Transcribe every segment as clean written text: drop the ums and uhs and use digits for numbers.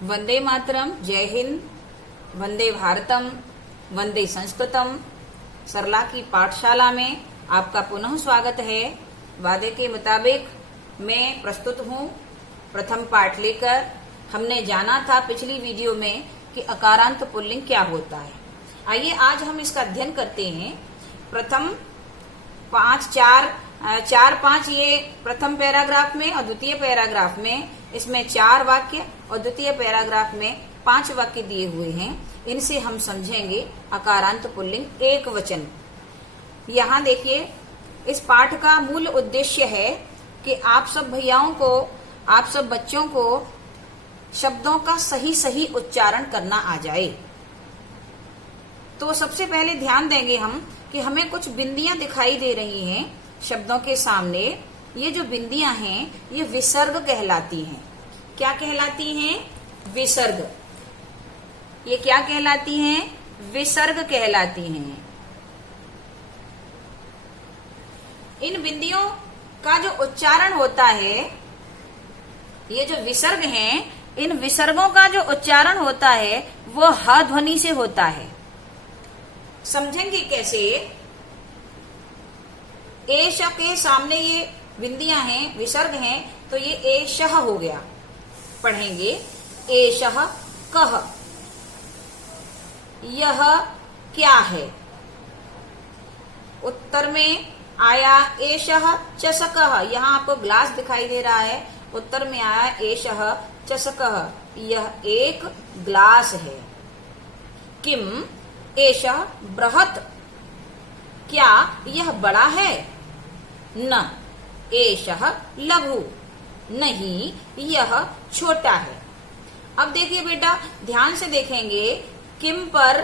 वंदे मातरम, जय हिंद, वंदे भारतम, वंदे संस्कृतम। सरला की पाठशाला में आपका पुनः स्वागत है। वादे के मुताबिक मैं प्रस्तुत हूँ प्रथम पाठ लेकर। हमने जाना था पिछली वीडियो में कि अकारांत पुल्लिंग क्या होता है। आइए आज हम इसका अध्ययन करते हैं। प्रथम चार पांच ये प्रथम पैराग्राफ में और द्वितीय पैराग्राफ में इसमें 4 वाक्य और द्वितीय पैराग्राफ में 5 वाक्य दिए हुए हैं। इनसे हम समझेंगे अकारांत पुल्लिंग एक वचन। यहाँ देखिए, इस पाठ का मूल उद्देश्य है कि आप सब भैयाओं को, आप सब बच्चों को शब्दों का सही उच्चारण करना आ जाए। तो सबसे पहले ध्यान देंगे हम कि हमें कुछ बिंदियां दिखाई दे रही हैं शब्दों के सामने। ये जो बिंदियां हैं ये विसर्ग कहलाती हैं। क्या कहलाती हैं? विसर्ग। ये क्या कहलाती हैं? विसर्ग कहलाती हैं। इन बिंदियों का जो उच्चारण होता है, ये जो विसर्ग हैं, इन विसर्गों का जो उच्चारण होता है वो ह ध्वनि से होता है। समझेंगे कैसे? एश के सामने ये बिंदियां हैं, विसर्ग हैं, तो ये एशः हो गया। पढ़ेंगे एशः कह, यह क्या है। उत्तर में आया एशः चषकः। यहाँ आपको ग्लास दिखाई दे रहा है। उत्तर में आया एशः चषकः, यह एक ग्लास है। किम एशः बृहत्, क्या यह बड़ा है। न एशः लघु, नहीं यह छोटा है। अब देखिए बेटा, ध्यान से देखेंगे। किम पर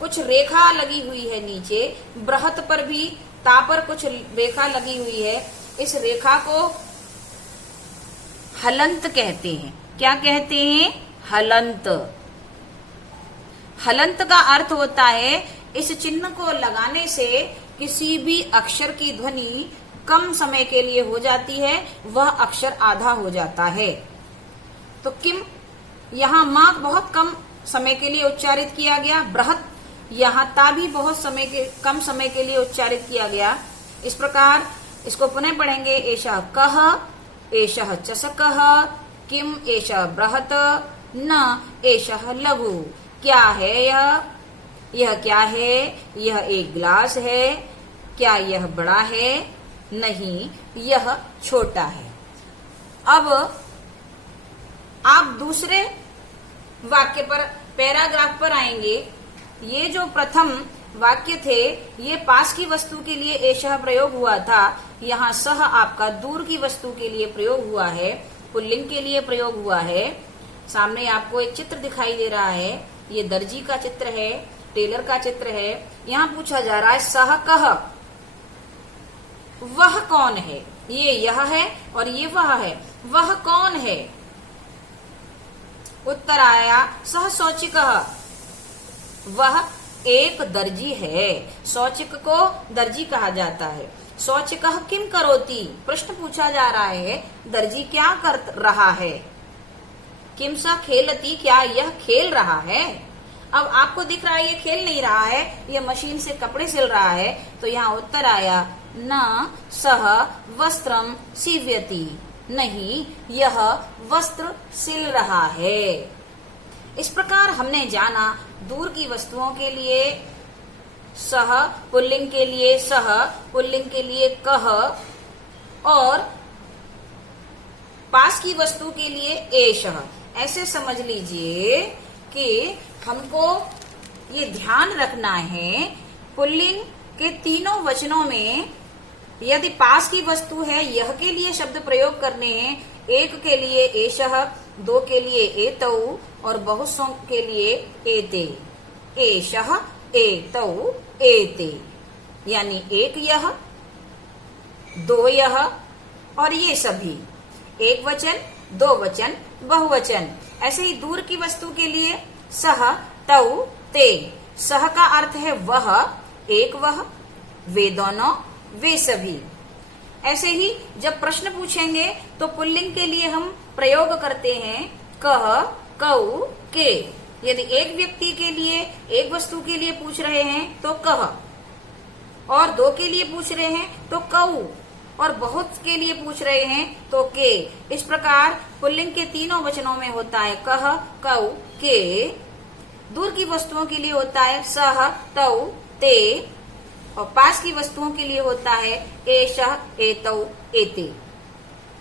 कुछ रेखा लगी हुई है नीचे, बृहत् पर भी ता पर कुछ रेखा लगी हुई है। इस रेखा को हलंत कहते हैं। क्या कहते हैं? हलंत। हलंत का अर्थ होता है इस चिन्ह को लगाने से किसी भी अक्षर की ध्वनि कम समय के लिए हो जाती है, वह अक्षर आधा हो जाता है। तो किम, यहाँ माँ बहुत कम समय के लिए उच्चारित किया गया। बृहत्, यहाँ ता भी बहुत कम समय के लिए उच्चारित किया गया। इस प्रकार इसको पुनः पढ़ेंगे। एषः कः, एषः चषकः, किम एषः बृहत्, न एषः लघु। क्या है यह? यह क्या है? यह एक ग्लास है। क्या यह बड़ा है? नहीं, यह छोटा है। अब आप दूसरे वाक्य पर, पैराग्राफ पर आएंगे। ये जो प्रथम वाक्य थे, ये पास की वस्तु के लिए एशः प्रयोग हुआ था। यहाँ सह आपका दूर की वस्तु के लिए प्रयोग हुआ है, पुल्लिंग के लिए प्रयोग हुआ है। सामने आपको एक चित्र दिखाई दे रहा है। ये दर्जी का चित्र है, टेलर का चित्र है। यहाँ पूछा जा रहा है सह कह, वह कौन है। ये यह है और ये वह है। वह कौन है? उत्तर आया सह शौचिकः, वह एक दर्जी है। शौचिक को दर्जी कहा जाता है। शौचिकः किम करोति, प्रश्न पूछा जा रहा है दर्जी क्या कर रहा है। किम सा खेलती, क्या यह खेल रहा है। अब आपको दिख रहा है ये खेल नहीं रहा है, ये मशीन से कपड़े सिल रहा है। तो यहाँ उत्तर आया न सह वस्त्रम सीव्यति, नहीं यह वस्त्र सिल रहा है। इस प्रकार हमने जाना दूर की वस्तुओं के लिए सह, पुल्लिंग के लिए सह, पुल्लिंग के लिए कह, और पास की वस्तु के लिए एशः। ऐसे समझ लीजिए कि हमको ये ध्यान रखना है, पुल्लिंग के तीनों वचनों में यदि पास की वस्तु है, यह के लिए शब्द प्रयोग करने हैं। एक के लिए एशः, दो के लिए एतौ और बहुसों के लिए एते। एशः, एतौ, एते, यानी एक यह, दो यह और ये सभी। एक वचन, दो वचन, बहुवचन। ऐसे ही दूर की वस्तु के लिए सह, तौ, ते। सह का अर्थ है वह, एक वह, वे दोनों, वे सभी। ऐसे ही जब प्रश्न पूछेंगे तो पुल्लिंग के लिए हम प्रयोग करते हैं कह, कऊ के। यदि एक व्यक्ति के लिए, एक वस्तु के लिए पूछ रहे हैं तो कह, और दो के लिए पूछ रहे हैं तो कऊ, और बहुत के लिए पूछ रहे हैं तो के। इस प्रकार पुल्लिंग के तीनों वचनों में होता है कह, कऊ, के। दूर की वस्तुओं के लिए होता है सह, तऊ, ते, और पास की वस्तुओं के लिए होता है एषः, एतौ, एते।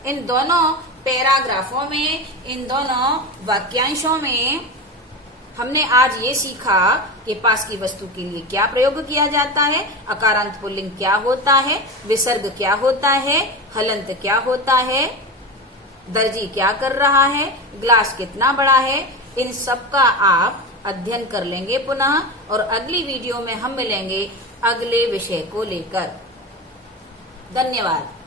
इन दोनों पैराग्राफों में, इन दोनों वाक्यांशों में हमने आज ये सीखा कि पास की वस्तु के लिए क्या प्रयोग किया जाता है, अकारांत पुल्लिंग क्या होता है, विसर्ग क्या होता है, हलंत क्या होता है, दर्जी क्या कर रहा है, ग्लास कितना बड़ा है। इन सब का आप अध्ययन कर लेंगे पुनः, और अगली वीडियो में हम मिलेंगे अगले विषय को लेकर। धन्यवाद।